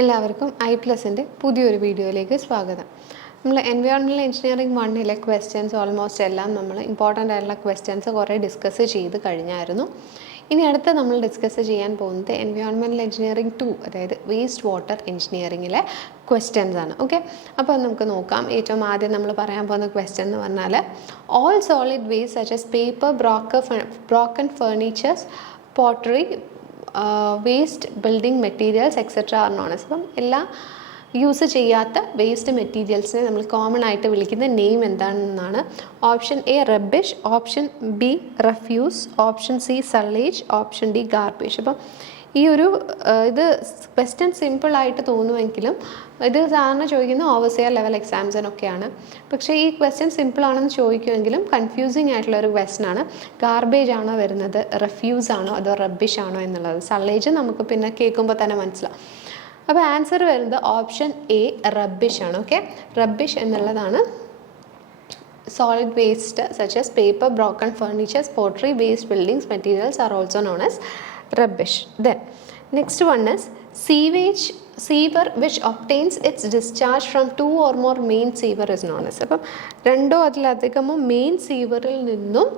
എല്ലാവർക്കും iPlusന്റെ പുതിയൊരു വീഡിയോയിലേക്ക് സ്വാഗതം. നമ്മൾ എൻവയോൺമെന്റൽ എഞ്ചിനീയറിംഗ് 1ലെ ക്വസ്റ്റ്യൻസ് ഓൾമോസ്റ്റ് എല്ലാം നമ്മൾ ഇമ്പോർട്ടൻ്റ് ആയിട്ടുള്ള ക്വസ്റ്റ്യൻസ് കുറേ ഡിസ്കസ് ചെയ്ത് കഴിഞ്ഞായിരുന്നു. ഇനി അടുത്ത് നമ്മൾ ഡിസ്കസ് ചെയ്യാൻ പോകുന്നത് എൻവയോൺമെന്റൽ എഞ്ചിനീയറിംഗ് 2, അതായത് വേസ്റ്റ് വാട്ടർ എഞ്ചിനീയറിംഗിലെ ക്വസ്റ്റ്യൻസ് ആണ്. ഓക്കെ, അപ്പോൾ നമുക്ക് നോക്കാം. ഏറ്റവും ആദ്യം നമ്മൾ പറയാൻ പോകുന്ന ക്വസ്റ്റ്യൻ എന്ന് പറഞ്ഞാൽ all solid waste such as paper, broken furnitures, pottery, waste building materials etcetera are known as. അപ്പം എല്ലാ യൂസ് ചെയ്യാത്ത വേസ്റ്റ് മെറ്റീരിയൽസിനെ നമ്മൾ കോമൺ ആയിട്ട് വിളിക്കുന്ന നെയിം എന്താണെന്നാണ്. Option A rubbish, option B refuse, option C sullage, option D garbage. അപ്പം ഈ ഒരു ഇത് ക്വസ്റ്റ്യൻ സിമ്പിളായിട്ട് തോന്നുമെങ്കിലും ഇത് സാധാരണ ചോദിക്കുന്ന ഓവർസിയർ ലെവൽ എക്സാംസിനൊക്കെയാണ്. പക്ഷേ ഈ ക്വസ്റ്റ്യൻ സിമ്പിളാണെന്ന് ചോദിക്കുമെങ്കിലും കൺഫ്യൂസിങ് ആയിട്ടുള്ള ഒരു ക്വസ്റ്റ്യൻ ആണ്. ഗാർബേജ് ആണോ വരുന്നത്, റെഫ്യൂസ് ആണോ അതോ റബ്ബിഷ് ആണോ എന്നുള്ളത്. സള്ളേജ് നമുക്ക് പിന്നെ കേൾക്കുമ്പോൾ തന്നെ മനസ്സിലാവും. അപ്പോൾ ആൻസർ വരുന്നത് ഓപ്ഷൻ എ റബ്ബിഷ് ആണ്. ഓക്കെ, റബ്ബിഷ് എന്നുള്ളതാണ് solid waste such as paper, broken furnitures, pottery, waste buildings materials are also known as rubbish. Then next one is sewage, sewer which obtains its discharge from 2 or more main sewer is known as. അപ്പം രണ്ടോ അതിലധികമോ main സീവറിൽ നിന്നും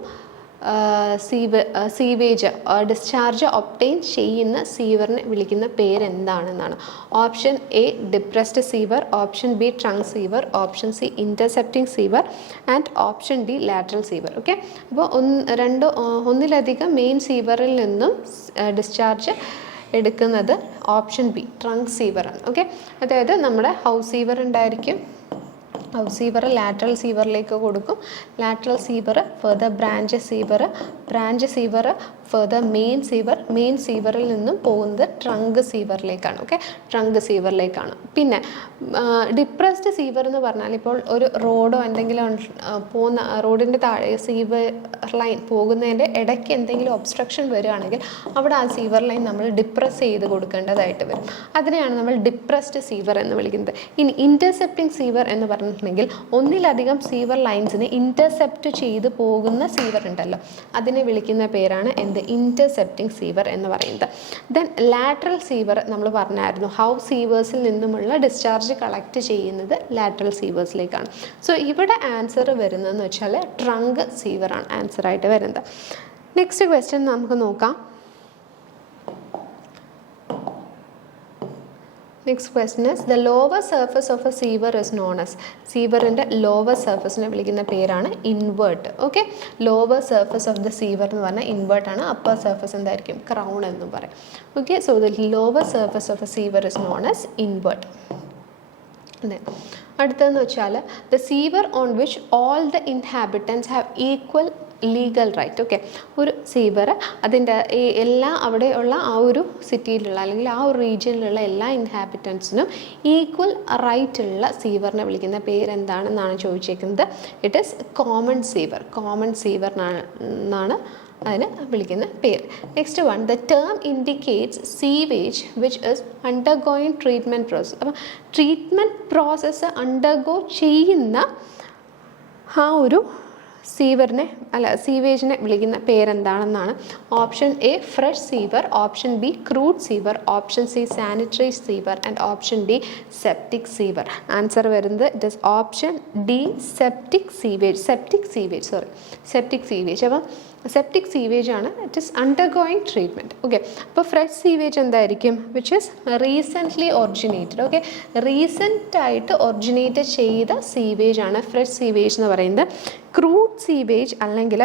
sewage discharge obtain ചെയ്യുന്ന സീവറിനെ വിളിക്കുന്ന പേരെന്താണെന്നാണ്. Option A depressed sewer, option B trunk sewer, option C intercepting sewer and option D lateral sewer. Okay, അപ്പോൾ ഒന്നിലധികം മെയിൻ സീവറിൽ നിന്നും ഡിസ്ചാർജ് എടുക്കുന്നത് ഓപ്ഷൻ ബി ട്രങ്ക് സീവറാണ്. ഓക്കെ, അതായത് നമ്മുടെ ഹൗസ് സീവർ ഉണ്ടായിരിക്കും. ഹൗസ് സീവർ ലാറ്ററൽ സീവറിലേക്ക് കൊടുക്കും. Lateral sewer further branch sewer further main സീവറിൽ നിന്നും പോകുന്നത് ട്രങ്ക് സീവറിലേക്കാണ്. ഓക്കെ, ട്രങ്ക് സീവറിലേക്കാണ്. പിന്നെ ഡിപ്രസ്ഡ് സീവർ എന്ന് പറഞ്ഞാൽ ഇപ്പോൾ ഒരു റോഡോ എന്തെങ്കിലും പോകുന്ന റോഡിൻ്റെ താഴെ സീവർ ലൈൻ പോകുന്നതിൻ്റെ ഇടയ്ക്ക് എന്തെങ്കിലും ഒബ്സ്ട്രക്ഷൻ വരികയാണെങ്കിൽ അവിടെ ആ സീവർ ലൈൻ നമ്മൾ ഡിപ്രസ് ചെയ്ത് കൊടുക്കേണ്ടതായിട്ട് വരും. അതിനെയാണ് നമ്മൾ ഡിപ്രസ്ഡ് സീവർ എന്ന് വിളിക്കുന്നത്. ഇനി ഇൻ്റർസെപ്റ്റിംഗ് സീവർ എന്ന് പറഞ്ഞിട്ടുണ്ടെങ്കിൽ ഒന്നിലധികം സീവർ ലൈൻസിനെ ഇൻ്റർസെപ്റ്റ് ചെയ്ത് പോകുന്ന സീവർ ഉണ്ടല്ലോ, അതിനെ വിളിക്കുന്ന പേരാണ് ഇൻ്റർസെപ്റ്റിംഗ് സീവർ എന്ന് പറയുന്നത്. ദെൻ ലാറ്ററൽ സീവർ നമ്മൾ പറഞ്ഞായിരുന്നു, ഹൗസ് സീവേഴ്സിൽ നിന്നുമുള്ള ഡിസ്ചാർജ് കളക്ട് ചെയ്യുന്നത് ലാറ്ററൽ സീവേഴ്സിലേക്കാണ്. സോ ഇവിടെ ആൻസർ വരുന്നതെന്ന് വെച്ചാൽ ട്രങ്ക് സീവറാണ് ആൻസറായിട്ട് വരുന്നത്. നെക്സ്റ്റ് ക്വസ്റ്റ്യൻ നമുക്ക് നോക്കാം. Next question is the lower surface of a sewer is known as. സീവറിൻ്റെ ലോവർ സർഫസിനെ വിളിക്കുന്ന പേരാണ് invert. Okay, lower surface of the sewer എന്ന് പറഞ്ഞാൽ ഇൻവേർട്ട് ആണ്. അപ്പർ സർഫസ് എന്തായിരിക്കും, ക്രൗൺ എന്നും പറയും. Okay, so the lower surface of a sewer is known as invert. അതെ, അടുത്തതെന്ന് വെച്ചാൽ the sewer on which all the inhabitants have equal legal right. Okay, ഒരു സീവർ അതിൻ്റെ എല്ലാ അവിടെയുള്ള ആ ഒരു സിറ്റിയിലുള്ള അല്ലെങ്കിൽ ആ ഒരു റീജിയനിലുള്ള എല്ലാ ഇൻഹാബിറ്റൻസിനും ഈക്വൽ റൈറ്റ് ഉള്ള സീവറിനെ വിളിക്കുന്ന പേരെന്താണെന്നാണ് ചോദിച്ചേക്കുന്നത്. ഇറ്റ് ഈസ് കോമൺ സീവർ എന്നാണ് അതിന് വിളിക്കുന്ന പേര്. Next one, the term indicates sewage which is undergoing treatment process. അപ്പം ട്രീറ്റ്മെൻറ്റ് പ്രോസസ്സ് അണ്ടർഗോ ചെയ്യുന്ന ആ ഒരു സീവേജിനെ വിളിക്കുന്ന പേരെന്താണെന്നാണ്. Option A fresh sewer, option B crude sewer, option C sanitary sewer and option D septic sewer. Answer വരുന്നത് it is option D septic sewage. അപ്പം septic sewage ആണ്, it is undergoing treatment. Okay, അപ്പോൾ fresh sewage എന്തായിരിക്കും, which is recently originated. Okay, റീസെൻ്റായിട്ട് originate ചെയ്ത sewage ആണ് fresh sewage എന്ന് പറയുന്നത്. ക്രൂഡ് സീവേജ് അല്ലെങ്കിൽ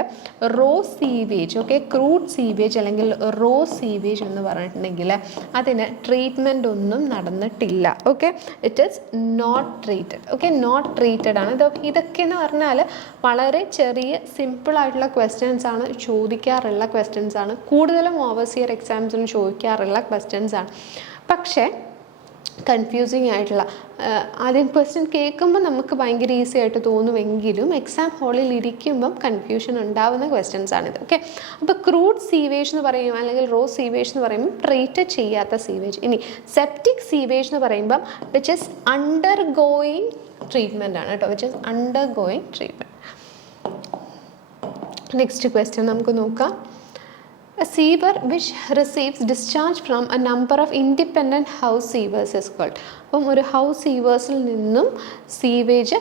raw sewage, okay, crude sewage അല്ലെങ്കിൽ റോ സീവേജ് എന്ന് പറഞ്ഞിട്ടുണ്ടെങ്കിൽ അതിന് ട്രീറ്റ്മെൻ്റ് ഒന്നും നടന്നിട്ടില്ല. Okay, it is not treated. Okay, not treated ആണ്. ഇതൊക്കെ എന്ന് പറഞ്ഞാൽ വളരെ ചെറിയ സിമ്പിളായിട്ടുള്ള ക്വസ്റ്റ്യൻസ് ആണ്, ചോദിക്കാറുള്ള ക്വസ്റ്റ്യൻസ് ആണ്, കൂടുതലും ഓവർസിയർ എക്സാംസിന് ചോദിക്കാറുള്ള ക്വസ്റ്റ്യൻസ് ആണ്. പക്ഷേ കൺഫ്യൂസിങ് ആയിട്ടുള്ള ആദ്യം ക്വസ്റ്റ്യൻ കേൾക്കുമ്പോൾ നമുക്ക് ഭയങ്കര ഈസി ആയിട്ട് തോന്നുമെങ്കിലും എക്സാം ഹാളിൽ ഇരിക്കുമ്പം കൺഫ്യൂഷൻ ഉണ്ടാവുന്ന ക്വസ്റ്റ്യൻസ് ആണിത്. ഓക്കെ, അപ്പോൾ ക്രൂഡ് സീവേജ് എന്ന് പറയും അല്ലെങ്കിൽ റോ സീവേജ് എന്ന് പറയുമ്പോൾ ട്രീറ്റ് ചെയ്യാത്ത സീവേജ്. ഇനി സെപ്റ്റിക് സീവേജ് എന്ന് പറയുമ്പം വിച്ച് ഇസ് അണ്ടർഗോയിങ് ട്രീറ്റ്മെൻ്റ് ആണ് കേട്ടോ, which is undergoing treatment. Next question നമുക്ക് നോക്കാം. A sewer which receives discharge from a number of independent house sewers is called. അപ്പം ഒരു ഹൗസ് സീവേഴ്സിൽ നിന്നും സീവേജ്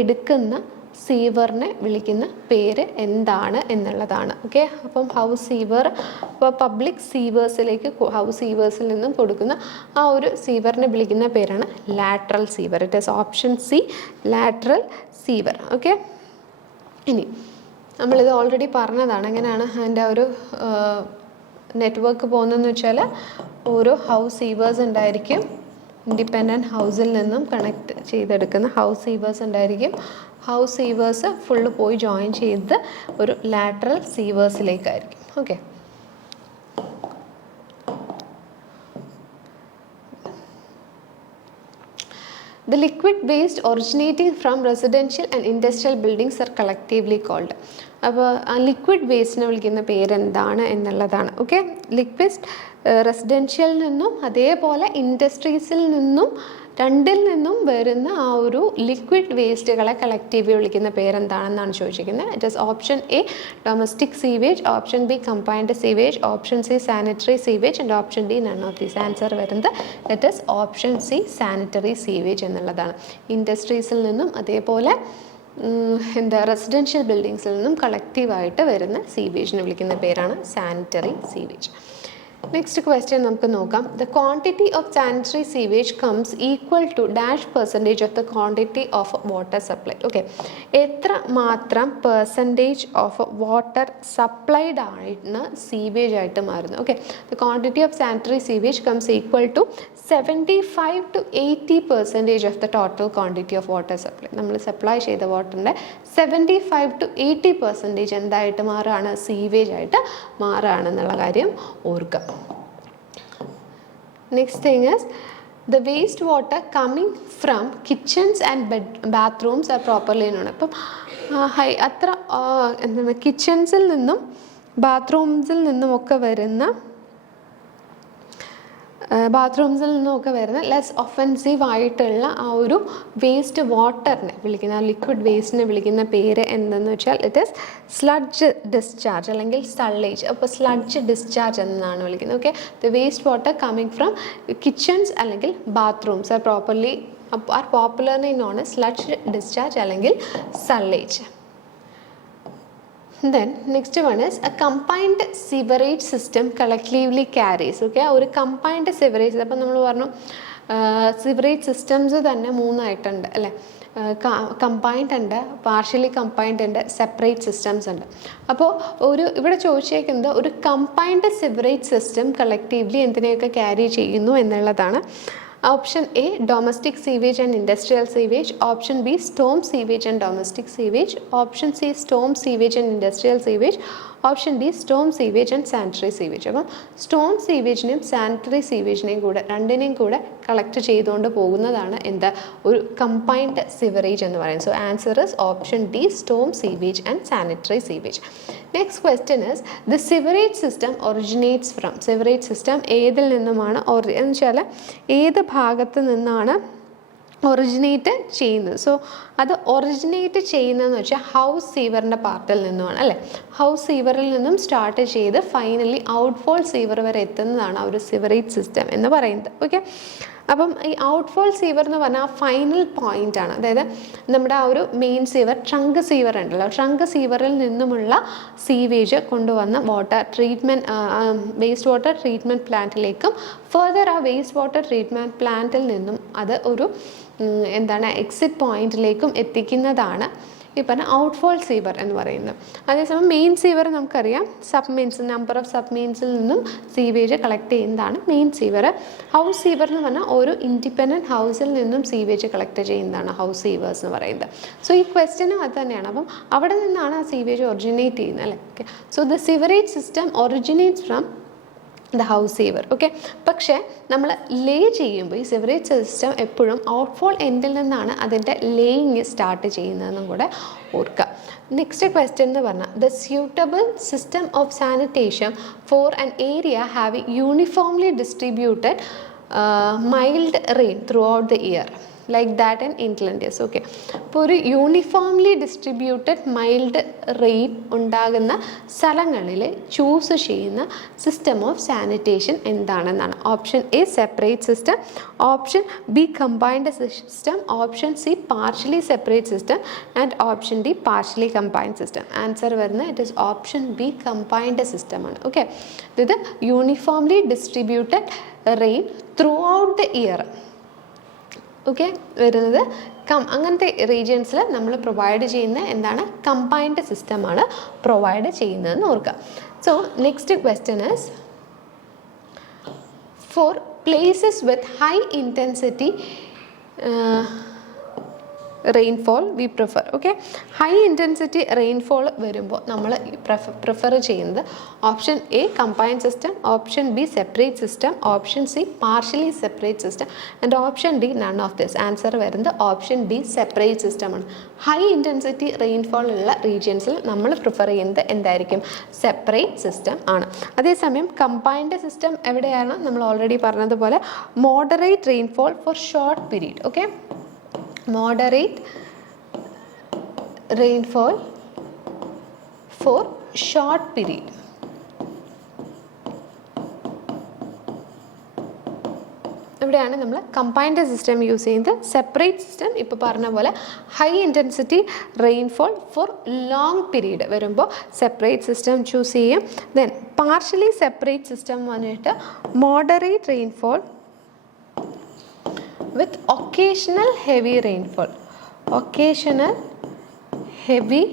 എടുക്കുന്ന സീവറിനെ വിളിക്കുന്ന പേര് എന്താണ് എന്നുള്ളതാണ്. ഓക്കെ, അപ്പം ഹൗസ് സീവർ, ഇപ്പോൾ പബ്ലിക് സീവേഴ്സിലേക്ക് ഹൗസ് സീവേഴ്സിൽ നിന്നും കൊടുക്കുന്ന ആ ഒരു സീവറിനെ വിളിക്കുന്ന പേരാണ് lateral sewer. It is option C, lateral sewer. Okay, ഇനി നമ്മളിത് ഓൾറെഡി പറഞ്ഞതാണ് എങ്ങനെയാണ് അതിൻ്റെ ഒരു നെറ്റ്വർക്ക് പോകുന്നതെന്ന് വെച്ചാൽ ഓരോ ഹൗസ് സീവേഴ്സ് ഉണ്ടായിരിക്കും, ഇൻഡിപെൻഡൻറ്റ് ഹൗസിൽ നിന്നും കണക്ട് ചെയ്തെടുക്കുന്ന ഹൗസ് സീവേഴ്സ് ഉണ്ടായിരിക്കും. ഹൗസ് സീവേഴ്സ് ഫുള്ള് പോയി ജോയിൻ ചെയ്ത് ഒരു ലാറ്ററൽ സീവേഴ്സിലേക്കായിരിക്കും. Okay, the liquid waste originating from residential and industrial buildings are collectively called. അപ്പോൾ ആ ലിക്വിഡ് വേസ്റ്റിനെ വിളിക്കുന്ന പേരെന്താണ് എന്നുള്ളതാണ്. ഓക്കെ, ലിക്വിഡ് റെസിഡൻഷ്യൽ നിന്നും അതേപോലെ ഇൻഡസ്ട്രീസിൽ നിന്നും രണ്ടിൽ നിന്നും വരുന്ന ആ ഒരു ലിക്വിഡ് വേസ്റ്റുകളെ കളക്റ്റീവ്ലി വിളിക്കുന്ന പേരെന്താണെന്നാണ് ചോദിച്ചിരിക്കുന്നത്. It is option A domestic sewage, option B combined sewage, option C sanitary sewage and option D none of these. Answer വരുന്നത് it is option C sanitary sewage എന്നുള്ളതാണ്. ഇൻഡസ്ട്രീസിൽ നിന്നും അതേപോലെ റെസിഡൻഷ്യൽ ബിൽഡിങ്സിൽ നിന്നും കളക്റ്റീവായിട്ട് വരുന്ന സീവേജിനെ വിളിക്കുന്ന പേരാണ് സാനിറ്ററി സീവേജ്. നെക്സ്റ്റ് ക്വസ്റ്റ്യൻ നമുക്ക് നോക്കാം. The quantity of sanitary sewage comes equal to dash percentage of the quantity of water supply. Okay, എത്ര മാത്രം പെർസെൻറ്റേജ് ഓഫ് വാട്ടർ സപ്ലൈഡ് ആണ് സീവേജ് ആയിട്ട് മാറുന്നത്. Okay, the quantity of sanitary sewage comes equal to 75 to 80% of the total quantity of water supply. നമ്മൾ supply ചെയ്ത വാട്ടറിൻ്റെ 75 to 80% എന്തായിട്ട് മാറുകയാണ്, സീവേജ് ആയിട്ട് മാറുകയാണെന്നുള്ള കാര്യം ഓർക്കുക. Next thing is the wastewater coming from kitchens and bathrooms are properly known. അപ്പം അത്ര എന്താണ് കിച്ചൺസിൽ നിന്നും ബാത്റൂംസിൽ നിന്നുമൊക്കെ വരുന്ന ലെസ് ഒഫെൻസീവ് ആയിട്ടുള്ള ആ ഒരു വേസ്റ്റ് വാട്ടറിനെ വിളിക്കുന്ന, ലിക്വിഡ് വേസ്റ്റിനെ വിളിക്കുന്ന പേര് എന്തെന്ന് വെച്ചാൽ ഇറ്റ് ഈസ് സ്ലഡ്ജ് ഡിസ്ചാർജ് അല്ലെങ്കിൽ സള്ളേജ്. അപ്പോൾ സ്ലഡ്ജ് ഡിസ്ചാർജ് എന്നാണ് വിളിക്കുന്നത്. Okay, the waste water coming from kitchens അല്ലെങ്കിൽ bathrooms are popularly known as sludge discharge അല്ലെങ്കിൽ sullage. Then next one is a combined sewerage system collectively carries. Okay, ഒരു combined sewerage, അപ്പം നമ്മൾ പറഞ്ഞു സിവറേജ് സിസ്റ്റംസ് തന്നെ മൂന്നായിട്ടുണ്ട് അല്ലേ. കമ്പൈൻഡ് ഉണ്ട്, partially combined ഉണ്ട്, സെപ്പറേറ്റ് സിസ്റ്റംസ് ഉണ്ട്. അപ്പോൾ ഇവിടെ ചോദിച്ചേക്കുന്നത് ഒരു കമ്പൈൻഡ് സിവറേജ് സിസ്റ്റം കളക്റ്റീവ്ലി എന്തിനെയൊക്കെ ക്യാരി ചെയ്യുന്നു എന്നുള്ളതാണ്. Option A domestic sewage and industrial sewage, option B storm sewage and domestic sewage, option C storm sewage and industrial sewage, option D storm sewage and sanitary sewage. അപ്പം storm സീവേജിനെയും sanitary സീവേജിനെയും കൂടെ രണ്ടിനെയും കൂടെ collect ചെയ്തുകൊണ്ട് പോകുന്നതാണ് എന്താ ഒരു കമ്പൈൻഡ് സിവറേജ് എന്ന് പറയുന്നത്. So answer is option D storm sewage and sanitary sewage. Next question is the sewerage system originates from. Sewerage system ഏതിൽ നിന്നുമാണ് എന്ന് വെച്ചാൽ ഏത് ഭാഗത്ത് നിന്നാണ് ഒറിജിനേറ്റ് ചെയ്യുന്നത്. സോ അത് ഒറിജിനേറ്റ് ചെയ്യുന്നതെന്ന് വെച്ചാൽ ഹൗസ് സീവറിൻ്റെ പാർട്ടിൽ നിന്നുമാണ് അല്ലേ. ഹൗസ് സീവറിൽ നിന്നും സ്റ്റാർട്ട് ചെയ്ത് ഫൈനലി ഔട്ട്ഫോൾ സീവർ വരെ എത്തുന്നതാണ് ആ ഒരു സിവറേജ് സിസ്റ്റം എന്ന് പറയുന്നത്. ഓക്കെ, അപ്പം ഈ ഔട്ട്ഫോൾ സീവർ എന്ന് പറഞ്ഞാൽ ആ ഫൈനൽ പോയിന്റ് ആണ്. അതായത് നമ്മുടെ ആ ഒരു മെയിൻ സീവർ, ട്രങ്ക് സീവർ ഉണ്ടല്ലോ, ട്രങ്ക് സീവറിൽ നിന്നുമുള്ള സീവേജ് കൊണ്ടുവന്ന water treatment waste water treatment പ്ലാന്റിലേക്കും ഫർദർ ആ വേസ്റ്റ് വാട്ടർ ട്രീറ്റ്മെൻറ്റ് പ്ലാന്റിൽ നിന്നും അത് ഒരു എക്സിറ്റ് പോയിന്റിലേക്കും എത്തിക്കുന്നതാണ് ഈ പറഞ്ഞ ഔട്ട്ഫോൾ സീവർ എന്ന് പറയുന്നത്. അതേസമയം മെയിൻ സീവർ നമുക്കറിയാം, നമ്പർ ഓഫ് സബ് മെയിൻസിൽ നിന്നും സീവേജ് കളക്ട് ചെയ്യുന്നതാണ് മെയിൻ സീവർ. ഹൗസ് സീവർ എന്ന് പറഞ്ഞാൽ ഒരു ഇൻഡിപെൻഡൻറ്റ് ഹൗസിൽ നിന്നും സീവേജ് കളക്ട് ചെയ്യുന്നതാണ് ഹൗസ് സീവേഴ്സ് എന്ന് പറയുന്നത്. സോ ഈ ക്വസ്റ്റ്യനും അത് തന്നെയാണ്. അപ്പം അവിടെ നിന്നാണ് ആ സീവേജ് ഒറിജിനേറ്റ് ചെയ്യുന്നത് അല്ലേ. Okay, so the sewerage system originates from the house sewer. Okay, പക്ഷേ നമ്മൾ ലേ ചെയ്യുമ്പോൾ ഈ സിവറേജ് സിസ്റ്റം എപ്പോഴും ഔട്ട്ഫോൾ എൻഡിൽ നിന്നാണ് അതിൻ്റെ ലേയിങ് സ്റ്റാർട്ട് ചെയ്യുന്നതെന്നും കൂടെ ഓർക്കുക. നെക്സ്റ്റ് ക്വസ്റ്റ്യൻ എന്ന് പറഞ്ഞാൽ the suitable system of sanitation for an area having uniformly distributed mild rain throughout the year. like that in inland years. Okay, അപ്പോൾ ഒരു യൂണിഫോംലി ഡിസ്ട്രിബ്യൂട്ടഡ് മൈൽഡ് റെയിൻ ഉണ്ടാകുന്ന സ്ഥലങ്ങളിൽ choose ചെയ്യുന്ന സിസ്റ്റം ഓഫ് സാനിറ്റേഷൻ എന്താണെന്നാണ്. Option A separate system, option B combined system, option C partially separate system and option D partially combined system. Answer വരുന്നത് it is option B combined സിസ്റ്റമാണ്. Okay, ഇത് uniformly distributed rain throughout the year. Okay, വരുന്നത് അങ്ങനത്തെ റീജിയൻസിൽ നമ്മൾ provide ചെയ്യുന്ന എന്താണ്, combined സിസ്റ്റമാണ് provide ചെയ്യുന്നതെന്ന് ഓർക്കുക. So next question is for places with high intensity rainfall we prefer. Okay, high intensity rainfall വരുമ്പോൾ നമ്മൾ പ്രിഫർ ചെയ്യുന്നത് option A combined system, option B separate system, option C partially separate system and option D none of this. Answer വരുന്നത് option D separate സിസ്റ്റമാണ്. High intensity rainfall ഉള്ള റീജിയൻസിൽ നമ്മൾ prefer ചെയ്യുന്നത് എന്തായിരിക്കും, സെപ്പറേറ്റ് സിസ്റ്റം ആണ്. അതേസമയം കമ്പൈൻഡ് സിസ്റ്റം എവിടെയാണ്, നമ്മൾ ഓൾറെഡി പറഞ്ഞതുപോലെ moderate rainfall for short period. Okay, moderate rainfall for short period. ഇവിടെയാണ് നമ്മൾ കമ്പൈൻഡ് സിസ്റ്റം യൂസ് ചെയ്യുന്നത്. സെപ്പറേറ്റ് സിസ്റ്റം ഇപ്പോൾ പറഞ്ഞ പോലെ high intensity rainfall for long period വരുമ്പോൾ സെപ്പറേറ്റ് സിസ്റ്റം ചൂസ് ചെയ്യും. ദെൻ പാർഷ്യലി സെപ്പറേറ്റ് സിസ്റ്റം വന്നിട്ട് moderate rainfall with occasional heavy rainfall. Occasional heavy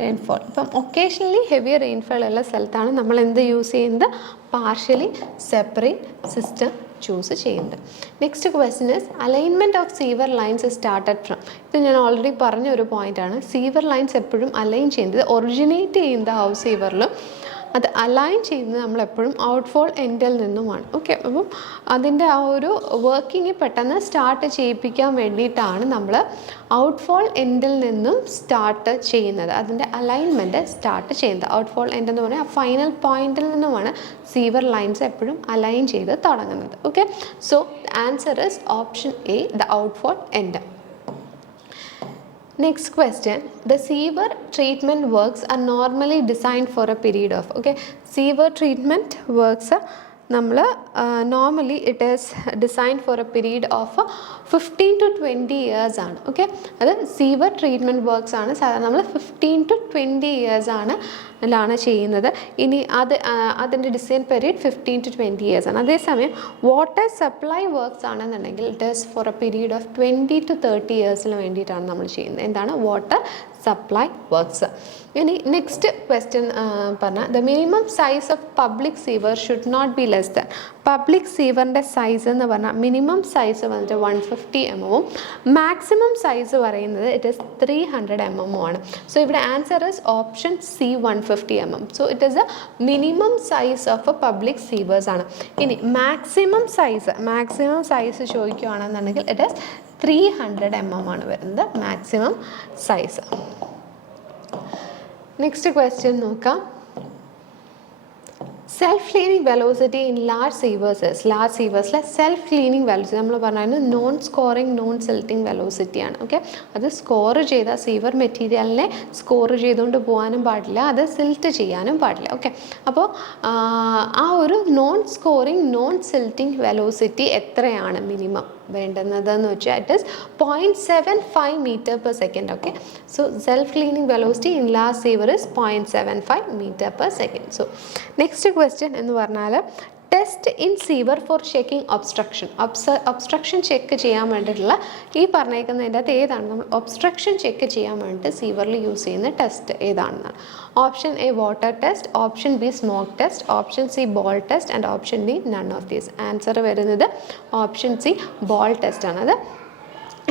rainfall. ഇപ്പം ഒക്കേഷണലി ഹെവി റെയിൻഫോൾ ഉള്ള സ്ഥലത്താണ് നമ്മൾ എന്ത് യൂസ് ചെയ്യുന്നത്, പാർഷ്യലി സെപ്പറേറ്റ് സിസ്റ്റം ചൂസ് ചെയ്യുന്നത്. Next question is alignment of sewer lines started from. ഇത് ഞാൻ ഓൾറെഡി പറഞ്ഞ ഒരു പോയിൻ്റാണ്. സീവർ ലൈൻസ് എപ്പോഴും അലൈൻ ചെയ്യുന്നത് ഒറിജിനേറ്റ് ചെയ്യുന്നത് ഹൗസ് സീവറിലും അത് അലൈൻ ചെയ്യുന്നത് നമ്മളെപ്പോഴും ഔട്ട്ഫോൾ എൻഡിൽ നിന്നുമാണ്. ഓക്കെ, അപ്പം അതിൻ്റെ ആ ഒരു വർക്കിംഗ് പെട്ടെന്ന് സ്റ്റാർട്ട് ചെയ്യിപ്പിക്കാൻ വേണ്ടിയിട്ടാണ് നമ്മൾ ഔട്ട്ഫോൾ എൻഡിൽ നിന്നും സ്റ്റാർട്ട് ചെയ്യുന്നത്. അതിൻ്റെ അലൈൻമെൻറ്റ് സ്റ്റാർട്ട് ചെയ്യുന്നത് ഔട്ട്ഫോൾ എൻഡ് എന്ന് പറഞ്ഞാൽ ആ ഫൈനൽ പോയിന്റിൽ നിന്നുമാണ് സീവർ ലൈൻസ് എപ്പോഴും അലൈൻ ചെയ്ത് തുടങ്ങുന്നത്. Okay, so answer is option A the outfall end. Next question, the sewer treatment works are normally designed for a period of. Okay, sewer treatment works നമ്മൾ normally it is designed for a period of 15 to 20 years ആണ്. Okay, അത് sewer treatment works ആണ് സാധാരണ നമ്മൾ 15 to 20 years ആണ് ചെയ്യുന്നത്. ഇനി അതിൻ്റെ ഡിസൈൻ പീരീഡ് 15 to 20 ഇയേഴ്സ് ആണ്. അതേസമയം വാട്ടർ സപ്ലൈ വർക്ക്സ് ആണെന്നുണ്ടെങ്കിൽ it is for a period of 20 to 30 ഇയേഴ്സിന് വേണ്ടിയിട്ടാണ് നമ്മൾ ചെയ്യുന്നത്. എന്താണ് വാട്ടർ സപ്ലൈ വർക്ക്സ്. ഇനി നെക്സ്റ്റ് ക്വസ്റ്റ്യൻ പറഞ്ഞാൽ the minimum size of public sewer should not be less than. Public സീവറിൻ്റെ സൈസ് എന്ന് പറഞ്ഞാൽ മിനിമം സൈസ് വന്നിട്ട് 150 mm മാക്സിമം സൈസ് പറയുന്നത് ഇറ്റ് ഈസ് 300 mm ആണ്. സോ ഇവിടെ answer is option C 150 mm. So it is A minimum size of a public sewers ആണ്. ഇനി maximum size ചോദിക്കുകയാണെന്നുണ്ടെങ്കിൽ ഇറ്റ് ഈസ് 300 mm ആണ് വരുന്നത് മാക്സിമം സൈസ്. നെക്സ്റ്റ് ക്വസ്റ്റ്യൻ നോക്കാം. Self cleaning velocity in large സീവേഴ്സിലെ self cleaning velocity നമ്മൾ പറഞ്ഞാൽ non scouring non silting വെലോസിറ്റിയാണ്. ഓക്കെ, അത് സ്കോർ ചെയ്ത സീവർ മെറ്റീരിയലിനെ സ്കോർ ചെയ്തുകൊണ്ട് പോകാനും പാടില്ല, അത് സിൽറ്റ് ചെയ്യാനും പാടില്ല. ഓക്കെ, അപ്പോൾ ആ ഒരു non scouring non silting velocity എത്രയാണ് മിനിമം വേണ്ടുന്നതെന്ന് വെച്ചാൽ it is 0.75 m/s. Okay, so self cleaning velocity in large sewer is 0.75 m/s. So next question എന്ന് പറഞ്ഞാൽ test in sewer for checking obstruction check ചെയ്യാൻ വേണ്ടിയിട്ടുള്ള ഈ പറഞ്ഞേക്കുന്നതിൻ്റെ അകത്ത് ഏതാണ് നമ്മൾ ഒബ്സ്ട്രക്ഷൻ ചെക്ക് ചെയ്യാൻ വേണ്ടിയിട്ട് സീവറിൽ യൂസ് ചെയ്യുന്ന ടെസ്റ്റ് ഏതാണെന്നാണ്. Option A water test, option B smoke test, option C ball test and option D none of these. Answer വരുന്നത് ഓപ്ഷൻ സി ബോൾ ടെസ്റ്റ് ആണ്. അത്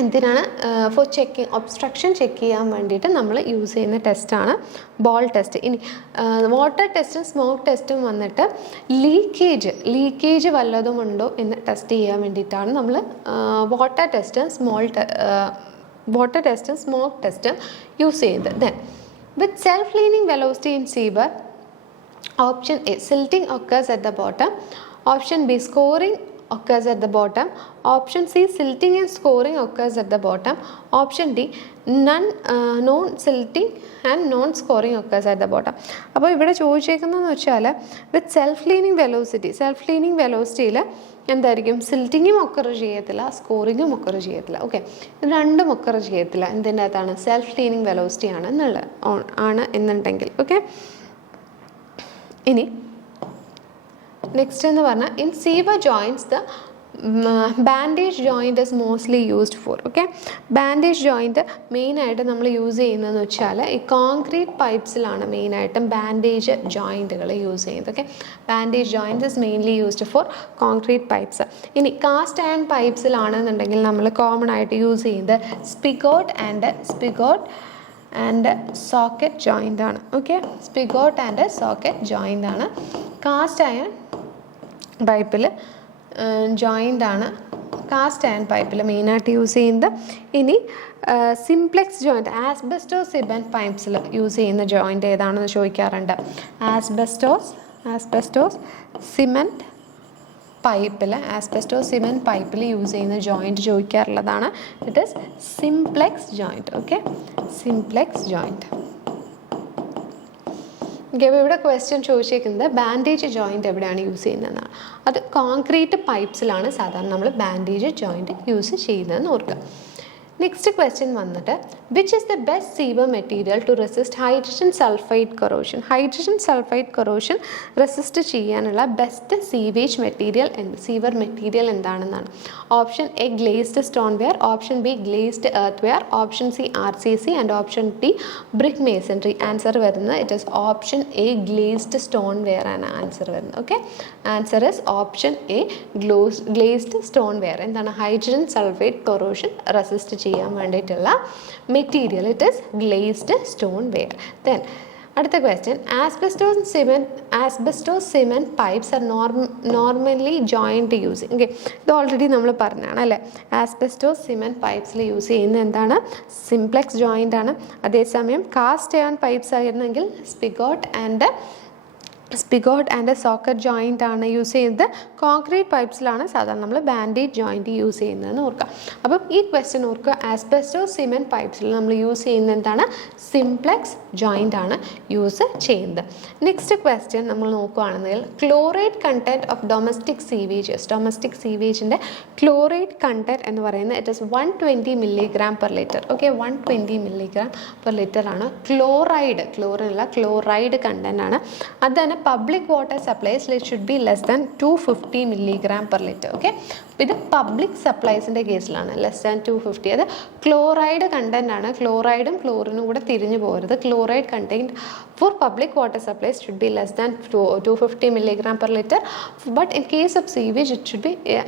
എന്തിനാണ്, ഫോർ ചെക്കിങ് ഒബ്സ്ട്രക്ഷൻ ചെക്ക് ചെയ്യാൻ വേണ്ടിയിട്ട് നമ്മൾ യൂസ് ചെയ്യുന്ന ടെസ്റ്റാണ് ബോൾ ടെസ്റ്റ്. ഇനി വാട്ടർ ടെസ്റ്റും സ്മോക്ക് ടെസ്റ്റും വന്നിട്ട് ലീക്കേജ് വല്ലതും ഉണ്ടോ എന്ന് ടെസ്റ്റ് ചെയ്യാൻ വേണ്ടിയിട്ടാണ് നമ്മൾ വാട്ടർ ടെസ്റ്റും സ്മോക്ക് ടെസ്റ്റും യൂസ് ചെയ്യുന്നത്. Then with self cleaning velocity in sewer, option A silting occurs at the bottom, option B scoring occurs at the bottom. Option C, silting and scoring occurs at the bottom. Option D, non-silting and non-scoring occurs at the bottom. അപ്പോൾ ഇവിടെ ചോദിച്ചേക്കുന്നതെന്ന് വെച്ചാൽ വിത്ത് self cleaning വെലോസിറ്റിയിൽ എന്തായിരിക്കും, സിൽറ്റിങ്ങും occur ചെയ്യത്തില്ല, സ്കോറിങ്ങും occur ചെയ്യത്തില്ല. Okay, ഇത് രണ്ടും occur ചെയ്യത്തില്ല. എന്തിൻ്റെ അകത്താണ്, സെൽഫ് ക്ലീനിങ് വെലോസിറ്റി ആണ് എന്നുണ്ടെങ്കിൽ. ഓക്കെ, ഇനി നെക്സ്റ്റ് എന്ന് പറഞ്ഞാൽ in sewer joints the bandage joint is mostly used for. Okay, bandage joint മെയിനായിട്ട് നമ്മൾ യൂസ് ചെയ്യുന്നതെന്ന് വെച്ചാൽ ഈ കോൺക്രീറ്റ് പൈപ്സിലാണ് മെയിനായിട്ടും ബാൻഡേജ് ജോയിൻറ്റുകൾ യൂസ് ചെയ്യുന്നത്. Okay, bandage joint is mainly used for concrete pipes. ഇനി കാസ്റ്റ് അയൺ പൈപ്സിലാണെന്നുണ്ടെങ്കിൽ നമ്മൾ കോമൺ ആയിട്ട് യൂസ് ചെയ്യുന്നത് സ്പിഗോട്ട് ആൻഡ് സോക്കറ്റ് ജോയിൻ്റ് ആണ്. ഓക്കെ, സ്പിഗോട്ട് ആൻഡ് സോക്കറ്റ് ജോയിൻ്റ് ആണ് കാസ്റ്റ് അയൺ പൈപ്പിൽ മെയിനായിട്ട് യൂസ് ചെയ്യുന്നത്. ഇനി simplex joint asbestos cement പൈപ്സിൽ use ചെയ്യുന്ന ജോയിൻറ്റ് ഏതാണെന്ന് ചോദിക്കാറുണ്ട്. ആസ്ബെസ്റ്റോസ് സിമെൻറ്റ് പൈപ്പിൽ യൂസ് ചെയ്യുന്ന ജോയിൻറ്റ് ചോദിക്കാറുള്ളതാണ്. It is simplex joint. Okay, simplex joint. Okay, അപ്പോൾ ഇവിടെ ക്വസ്റ്റ്യൻ ചോദിച്ചേക്കുന്നത് ബാൻഡേജ് ജോയിൻറ്റ് എവിടെയാണ് യൂസ് ചെയ്യുന്നതെന്നാണ്. അത് കോൺക്രീറ്റ് പൈപ്സിലാണ് സാധാരണ നമ്മൾ ബാൻഡേജ് ജോയിൻറ്റ് യൂസ് ചെയ്യുന്നതെന്ന് ഓർക്കുക. നെക്സ്റ്റ് ക്വസ്റ്റ്യൻ വന്നിട്ട് which is the best sewer material to resist hydrogen sulphide corrosion resist ചെയ്യാനുള്ള ബെസ്റ്റ് സീവർ മെറ്റീരിയൽ എന്താണെന്നാണ്. Option A glazed stoneware, option B glazed earth ware, option C RCC and option D brick masonry. Answer വരുന്നത് it is option A glazed stoneware ആണ് answer വരുന്നത്. Okay, answer is option A glazed stoneware. എന്താണ്, hydrogen sulphide corrosion resist ചെയ്യാൻ വേണ്ടിയിട്ടുള്ള material it is glazed stoneware. Then അടുത്ത question asbestos cement pipes are normally joint using. Okay, ഇത് already നമ്മൾ പറഞ്ഞതാണ് അല്ലേ. ആസ്ബെസ്റ്റോസ് സിമെൻറ്റ് പൈപ്സിൽ യൂസ് ചെയ്യുന്ന എന്താണ്, സിംപ്ലെക്സ് ജോയിൻ്റ് ആണ്. അതേസമയം കാസ്റ്റ് അയൺ പൈപ്സ് ആയിരുന്നെങ്കിൽ സ്പിഗോട്ട് ആൻഡ് സോക്കറ്റ് ജോയിൻ്റ് ആണ് യൂസ് ചെയ്യുന്നത്. കോൺക്രീറ്റ് പൈപ്സിലാണ് സാധാരണ നമ്മൾ ബാൻഡേജ് ജോയിൻറ്റ് യൂസ് ചെയ്യുന്നതെന്ന് ഓർക്കുക. അപ്പം ഈ ക്വസ്റ്റ്യൻ ഓർക്കുക, ആസ്ബെസ്റ്റോസ് സിമെൻറ്റ് പൈപ്സിൽ നമ്മൾ യൂസ് ചെയ്യുന്നത് എന്താണ്, സിംപ്ലെക്സ് ജോയിൻ്റ് ആണ് യൂസ് ചെയ്യുന്നത്. നെക്സ്റ്റ് ക്വസ്റ്റ്യൻ നമ്മൾ നോക്കുകയാണെങ്കിൽ ക്ലോറൈഡ് കണ്ടൻറ്റ് ഓഫ് ഡൊമസ്റ്റിക് സീവേജിൻ്റെ ക്ലോറൈഡ് കണ്ടൻറ്റ് എന്ന് പറയുന്നത് it is 120 mg/L. Okay, 120 mg/L ആണ് ക്ലോറൈഡ് കണ്ടൻറ്റ് ആണ്. അത് public water supplies should be less than 250 mg/L. Okay, ഇത് പബ്ലിക് സപ്ലൈസിൻ്റെ കേസിലാണ് ലെസ് ദാൻ 250. അത് ക്ലോറൈഡ് കണ്ടൻറ്റ് ആണ്. ക്ലോറൈഡും ക്ലോറിനും കൂടെ തിരിഞ്ഞു പോകരുത്. Chloride content for public water supplies should be less than 250 mg/L. But in case of sewage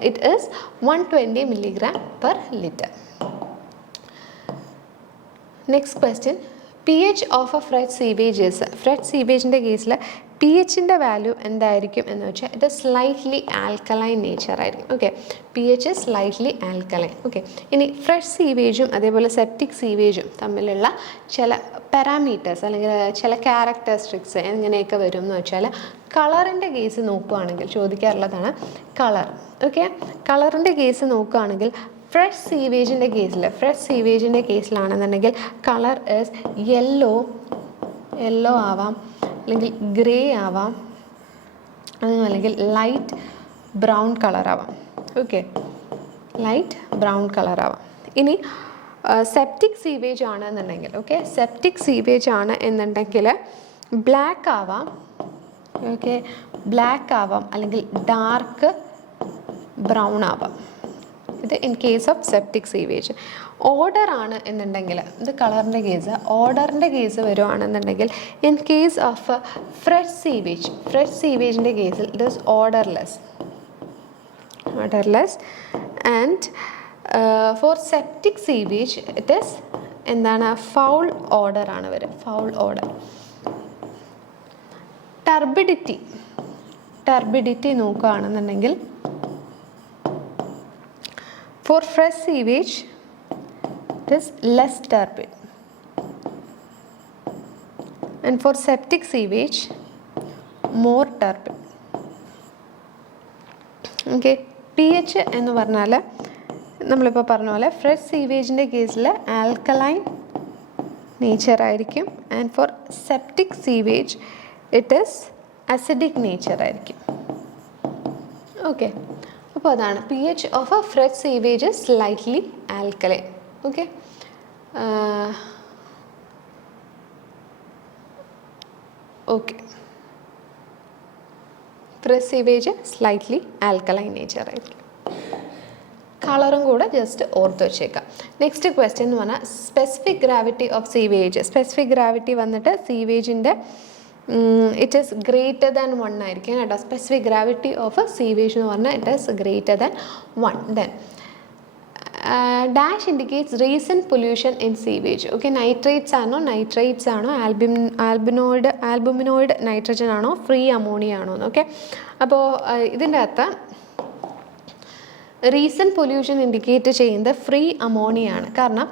it is 120 mg/L. Next question pH of a fresh സീവേജിൻ്റെ കേസിൽ pHൻ്റെ വാല്യൂ എന്തായിരിക്കും എന്ന് വെച്ചാൽ ഇത് സ്ലൈറ്റ്ലി ആൽക്കലൈൻ നേച്ചർ ആയിരിക്കും. Okay, pH slightly alkaline. Okay, ഇനി fresh സീവേജും അതേപോലെ സെപ്റ്റിക് സീവേജും തമ്മിലുള്ള ചില പാരാമീറ്റേഴ്സ് അല്ലെങ്കിൽ ചില ക്യാരക്ടറിസ്റ്റിക്സ് എങ്ങനെയൊക്കെ വരും എന്ന് വെച്ചാൽ കളറിൻ്റെ കേസ് നോക്കുകയാണെങ്കിൽ ചോദിക്കാറുള്ളതാണ് കളർ. ഓക്കെ, കളറിൻ്റെ കേസ് നോക്കുകയാണെങ്കിൽ ഫ്രഷ് സീവേജിൻ്റെ കേസിലാണെന്നുണ്ടെങ്കിൽ കളർ ഇസ് യെല്ലോ ആവാം, അല്ലെങ്കിൽ ഗ്രേ ആവാം, അല്ലെങ്കിൽ ലൈറ്റ് ബ്രൗൺ കളറാവാം. ഓക്കെ, ലൈറ്റ് ബ്രൗൺ കളറാവാം. ഇനി സെപ്റ്റിക് സീവേജ് ആണ് എന്നുണ്ടെങ്കിൽ ബ്ലാക്ക് ആവാം. ഓക്കെ, ബ്ലാക്ക് ആവാം, അല്ലെങ്കിൽ ഡാർക്ക് ബ്രൗൺ ആവാം. ഇത് in case of septic sewage. Odour ആണ് എന്നുണ്ടെങ്കിൽ ഇത് കളറിൻ്റെ കേസ് വരുവാണെന്നുണ്ടെങ്കിൽ ഇൻ കേസ് ഓഫ് ഫ്രഷ് സീവേജിൻ്റെ കേസിൽ it is odourless and for septic sewage it is എന്താണ്, ഫൗൾ ഓർഡർ ആണ് വരിക. Foul odour. ടർബിഡിറ്റി നോക്കുകയാണെന്നുണ്ടെങ്കിൽ for fresh sewage it is less turbid, and for septic sewage more turbid. Okay, P H എന്ന് പറഞ്ഞാൽ നമ്മളിപ്പോൾ പറഞ്ഞ പോലെ ഫ്രഷ് സീവേജിൻ്റെ കേസിൽ ആൽക്കലൈൻ നേച്ചർ ആയിരിക്കും. And for septic sewage it is acidic nature ആയിരിക്കും. ഓക്കെ, അപ്പോൾ അതാണ് P H of a fresh sewage slightly alkaline. Okay, okay, fresh sewage slightly alkaline nature ആയിരിക്കും. കളറും കൂടെ ജസ്റ്റ് ഓർത്ത് വെച്ചേക്കാം. നെക്സ്റ്റ് ക്വസ്റ്റ്യൻ എന്ന് പറഞ്ഞാൽ specific gravity of sewage. Specific gravity വന്നിട്ട് സീവേജിൻ്റെ ഇറ്റ് ഈസ് ഗ്രേറ്റർ ദാൻ 1 ആയിരിക്കും കേട്ടോ. സ്പെസിഫിക് ഗ്രാവിറ്റി ഓഫ് സീവേജ് എന്ന് പറഞ്ഞാൽ it is greater than 1. Then dash indicates recent pollution in sewage. Okay, nitrates ആണോ, ആൽബുമിനോയിഡ് നൈട്രജൻ ആണോ, free ammonia ആണോ എന്ന്. Okay, അപ്പോൾ ഇതിൻ്റെ അകത്ത് റീസെൻറ്റ് പൊല്യൂഷൻ ഇൻഡിക്കേറ്റ് ചെയ്യുന്നത് ഫ്രീ അമോണിയ ആണ്. കാരണം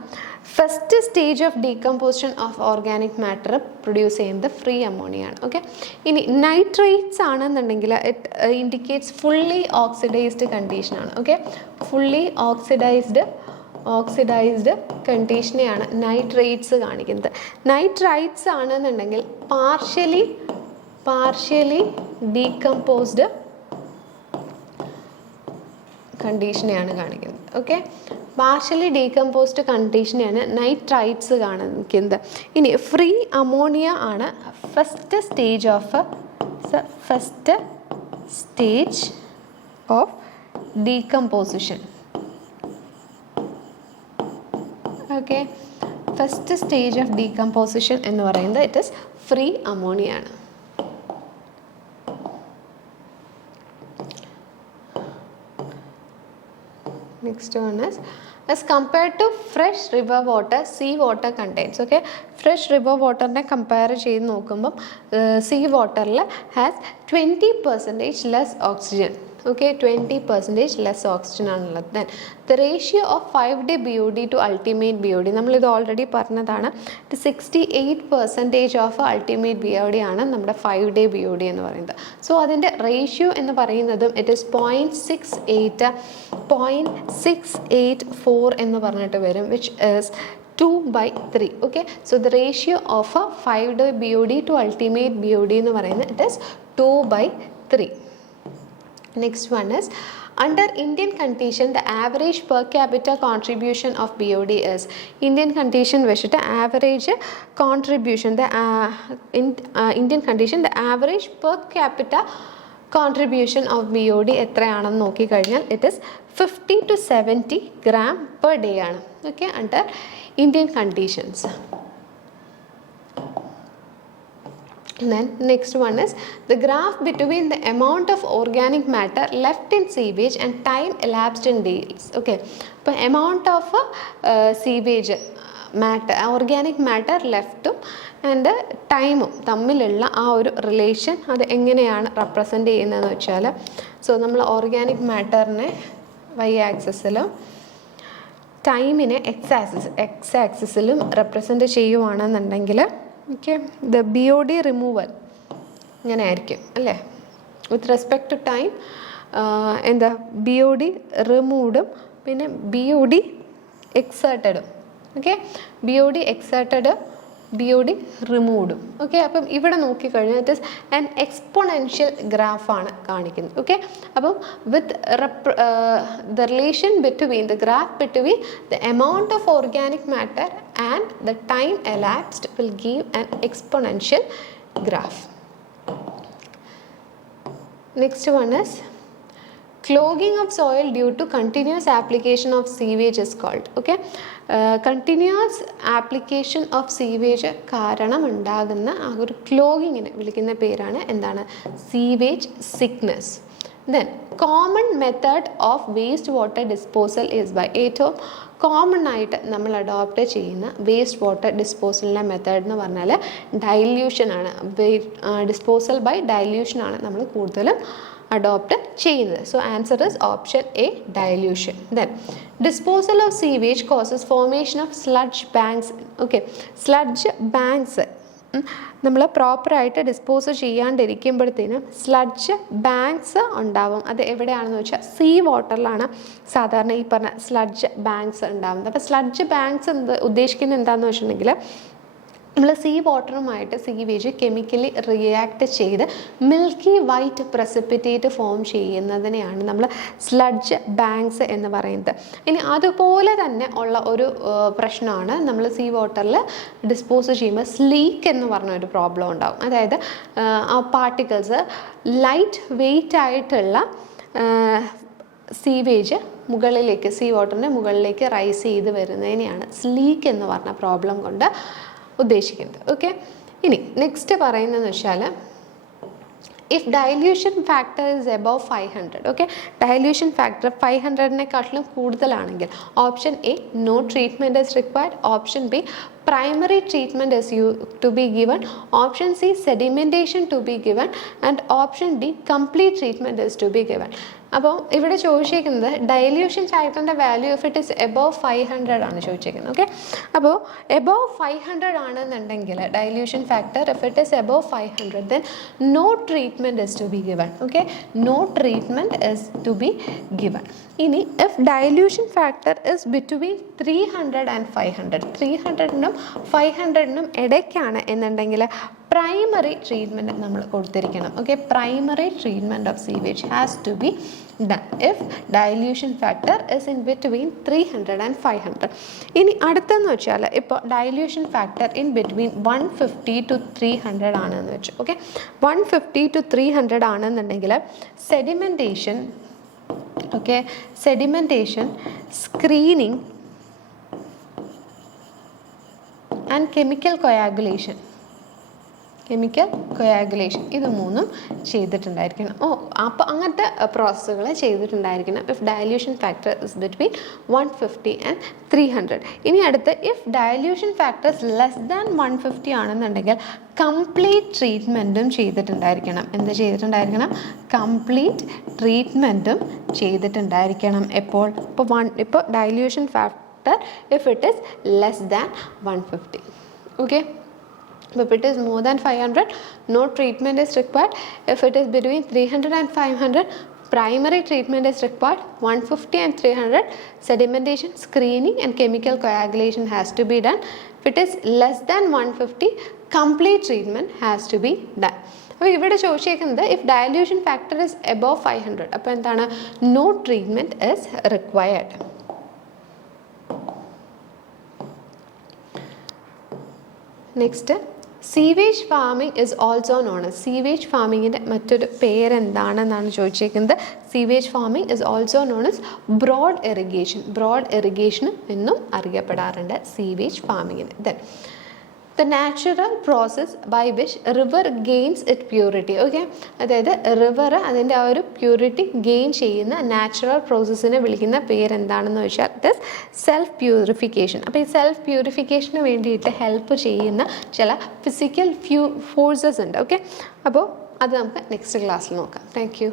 first stage of decomposition of organic matter produce ചെയ്യുന്നത് ഫ്രീ അമോണിയ ആണ്. ഓക്കെ, ഇനി നൈട്രേറ്റ്സ് ആണെന്നുണ്ടെങ്കിൽ ഇറ്റ് ഇൻഡിക്കേറ്റ്സ് ഫുള്ളി ഓക്സിഡൈസ്ഡ് കണ്ടീഷനാണ്. ഓക്കെ, ഫുള്ളി ഓക്സിഡൈസ്ഡ് കണ്ടീഷനെയാണ് നൈട്രേറ്റ്സ് കാണിക്കുന്നത്. നൈട്രൈറ്റ്സ് ആണെന്നുണ്ടെങ്കിൽ പാർഷ്യലി ഡീകമ്പോസ്ഡ് കണ്ടീഷനെയാണ് കാണിക്കുന്നത്. ഓക്കെ, പാർഷ്യലി ഡീകമ്പോസ്ഡ് കണ്ടീഷനെയാണ് നൈട്രൈറ്റ്സ് കാണിക്കുന്നത്. ഇനി ഫ്രീ അമോണിയ ആണ് first stage of decomposition. Okay, first stage of decomposition എന്ന് പറയുന്നത് ഇറ്റ് ഈസ് ഫ്രീ അമോണിയ ആണ്. Next one is, as compared to fresh river water, sea water contains. Okay, fresh river water ne compare ചെയ്ത് നോക്കുമ്പം sea waterൽ has 20% less oxygen. Okay, 20% less oxygen ആണുള്ളത്. Then the ratio of 5-day BOD to ultimate BOD, നമ്മളിത് already പറഞ്ഞതാണ്. 68% of ultimate BOD ആണ് നമ്മുടെ 5-day BOD എന്ന് പറയുന്നത്. So അതിൻ്റെ റേഷ്യോ എന്ന് പറയുന്നതും ഇറ്റ് ഈസ് 0.684 എന്ന് പറഞ്ഞിട്ട് വരും, which is 2/3. Okay, so the ratio of a 5-day BOD to ultimate BOD എന്ന് പറയുന്നത് it is 2/3. Next one is, under Indian condition the average per capita contribution of BOD is. Indian condition വെച്ചിട്ട് average contribution, Indian condition the average per capita contribution of BOD എത്രയാണെന്ന് നോക്കിക്കഴിഞ്ഞാൽ it is 50 to 70 gram per day ആണ്. Okay, under Indian conditions. Then next one is the graph between the amount of organic matter left in sewage and time elapsed in days. Okay, അപ്പോൾ amount of sewage matter, organic matter left and ടൈമും തമ്മിലുള്ള ആ ഒരു relation അത് എങ്ങനെയാണ് represent ചെയ്യുന്നതെന്ന് വെച്ചാൽ, so നമ്മൾ ഓർഗാനിക് മാറ്ററിനെ വൈ ആക്സിസിലും ടൈമിനെ എക്സ് ആക്സിസിലും റെപ്രസെൻ്റ് ചെയ്യുവാണെന്നുണ്ടെങ്കിൽ ഓക്കെ, ദ BOD റിമൂവൽ ഇങ്ങനെ ആയിരിക്കും അല്ലേ. വിത്ത് റെസ്പെക്ട് ടു ടൈം എന്താ BOD റിമൂവ്ഡും പിന്നെ BOD എക്സേർട്ടഡും. ഓക്കെ, BOD എക്സേർട്ടഡ്, BOD റിമൂവ്ഡും. ഓക്കെ, അപ്പം ഇവിടെ നോക്കിക്കഴിഞ്ഞാൽ ഇറ്റ് ഇസ് ആൻ എക്സ്പോണൻഷ്യൽ ഗ്രാഫാണ് കാണിക്കുന്നത്. ഓക്കെ, അപ്പം with the relation between the graph between the amount of organic matter and the time elapsed will give an exponential graph. Next one is clogging of soil due to continuous application of sewage is called. Okay, continuous application of sewage കാരണം ഉണ്ടാകുന്ന ആ ഒരു ക്ലോഗിങ്ങിനെ വിളിക്കുന്ന പേരാണ് എന്താണ്, sewage sickness. Then common method of waste water disposal is by, ഏറ്റവും common ആയിട്ട് നമ്മൾ അഡോപ്റ്റ് ചെയ്യുന്ന വേസ്റ്റ് വാട്ടർ ഡിസ്പോസലിൻ്റെ മെത്തേഡ് എന്ന് പറഞ്ഞാൽ ഡൈല്യൂഷനാണ്. ഡിസ്പോസൽ ബൈ ഡൈല്യൂഷനാണ് നമ്മൾ കൂടുതലും അഡോപ്റ്റ് ചെയ്യുന്നത്. So answer is option A, dilution. Then disposal of sewage causes formation of sludge banks. Okay, sludge banks നമ്മൾ പ്രോപ്പറായിട്ട് ഡിസ്പോസ് ചെയ്യാണ്ടിരിക്കുമ്പോഴത്തേനും സ്ലഡ്ജ് ബാങ്ക്സ് ഉണ്ടാവും. അത് എവിടെയാണെന്ന് വെച്ചാൽ സീ വാട്ടറിലാണ് സാധാരണ ഈ പറഞ്ഞ സ്ലഡ്ജ് ബാങ്ക്സ് ഉണ്ടാകുന്നത്. അപ്പോൾ സ്ലഡ്ജ് ബാങ്ക്സ് ഉദ്ദേശിക്കുന്നത് എന്താണെന്ന് വെച്ചിട്ടുണ്ടെങ്കിൽ നമ്മൾ സീ വാട്ടറുമായിട്ട് സീവേജ് കെമിക്കലി റിയാക്ട് ചെയ്ത് മിൽക്കി വൈറ്റ് പ്രസിപ്പിറ്റേറ്റ് ഫോം ചെയ്യുന്നതിനെയാണ് നമ്മൾ സ്ലഡ്ജ് ബാങ്ക്സ് എന്ന് പറയുന്നത്. ഇനി അതുപോലെ തന്നെ ഉള്ള ഒരു പ്രശ്നമാണ് നമ്മൾ സീ വാട്ടറിൽ ഡിസ്പോസ് ചെയ്യുമ്പോൾ സ്ലീക്ക് എന്ന് പറഞ്ഞ ഒരു പ്രോബ്ലം ഉണ്ടാകും. അതായത് ആ പാർട്ടിക്കിൾസ് ലൈറ്റ് വെയ്റ്റ് ആയിട്ടുള്ള സീവേജ് മുകളിലേക്ക് സീ വാട്ടറിൻ്റെ മുകളിലേക്ക് റൈസ് ചെയ്ത് വരുന്നതിനെയാണ് സ്ലീക്ക് എന്ന് പറഞ്ഞ പ്രോബ്ലം കൊണ്ട് ഉദ്ദേശിക്കുന്നത്. ഓക്കെ, ഇനി നെക്സ്റ്റ് പറയുന്നതെന്ന് വെച്ചാൽ if dilution factor is above 500, okay, dilution factor 500-നെക്കാട്ടിലും കൂടുതലാണെങ്കിൽ option A no treatment is required, option B primary treatment is to be given, option C sedimentation to be given, and option D complete treatment is to be given. അപ്പോൾ ഇവിടെ ചോദിച്ചിരിക്കുന്നത് dilution ഫാക്ടറിൻ്റെ value if it is above 500 ആണ് ചോദിച്ചിരിക്കുന്നത്. Okay, അപ്പോൾ above 500 ആണെന്നുണ്ടെങ്കിൽ dilution factor if it is above 500 then no treatment is to be given. Okay, no treatment is to be given. ഇനി if dilution factor is between 300 and 500, 300-നും 500-നും ഇടയ്ക്കാണ് എന്നുണ്ടെങ്കിൽ primary treatment നമ്മൾ കൊടുത്തിരിക്കണം. Okay, primary treatment of sewage has to be done if dilution factor is in between 300 and 500. ഇനി അടുത്തെന്ന് വെച്ചാൽ ഇപ്പോൾ dilution factor in between 150 to 300 ആണെന്ന് വെച്ചു. ഓക്കെ, 150 to 300 ആണെന്നുണ്ടെങ്കിൽ sedimentation, okay, sedimentation, screening and chemical coagulation ഇത് മൂന്നും ചെയ്തിട്ടുണ്ടായിരിക്കണം. അപ്പോൾ അങ്ങനത്തെ പ്രോസസ്സുകൾ ചെയ്തിട്ടുണ്ടായിരിക്കണം if dilution factor is between 150 and 300. ഇനി അടുത്ത് if dilution factor is less than 150 ആണെന്നുണ്ടെങ്കിൽ കംപ്ലീറ്റ് ട്രീറ്റ്മെൻറ്റും ചെയ്തിട്ടുണ്ടായിരിക്കണം. എന്ത് ചെയ്തിട്ടുണ്ടായിരിക്കണം? കംപ്ലീറ്റ് ട്രീറ്റ്മെൻറ്റും ചെയ്തിട്ടുണ്ടായിരിക്കണം. ഇപ്പോൾ dilution factor if it is less than 150. Okay, if it is more than 500 no treatment is required. If it is between 300 and 500 primary treatment is required. 150 and 300 sedimentation, screening and chemical coagulation has to be done. If it is less than 150 complete treatment has to be done. അപ്പോൾ ഇവിടെ ചോദിച്ചേക്കുന്നത് if dilution factor is above 500 അപ്പോൾ എന്താണ്? No treatment is required. Next sewage farming is also known as, sewage ഫാമിങ്ങിൻ്റെ മറ്റൊരു പേരെന്താണെന്നാണ് ചോദിച്ചിരിക്കുന്നത്. Sewage farming is also known as broad irrigation, broad irrigation എന്നും അറിയപ്പെടാറുണ്ട് സീവേജ് ഫാമിങ്ങിന്. Then the natural process by which river gains its purity. ഓക്കെ, അതായത് river അതിൻ്റെ ആ ഒരു പ്യൂരിറ്റി ഗെയിൻ ചെയ്യുന്ന നാച്ചുറൽ പ്രോസസ്സിനെ വിളിക്കുന്ന പേരെന്താണെന്ന് വെച്ചാൽ ഇറ്റ് ഇസ് സെൽഫ് പ്യൂരിഫിക്കേഷൻ. അപ്പോൾ ഈ സെൽഫ് പ്യൂരിഫിക്കേഷന് വേണ്ടിയിട്ട് ഹെൽപ്പ് ചെയ്യുന്ന ചില ഫിസിക്കൽ ഫോഴ്സസ് ഉണ്ട്. ഓക്കെ, അപ്പോൾ അത് നമുക്ക് നെക്സ്റ്റ് ക്ലാസ്സിൽ നോക്കാം. Thank you.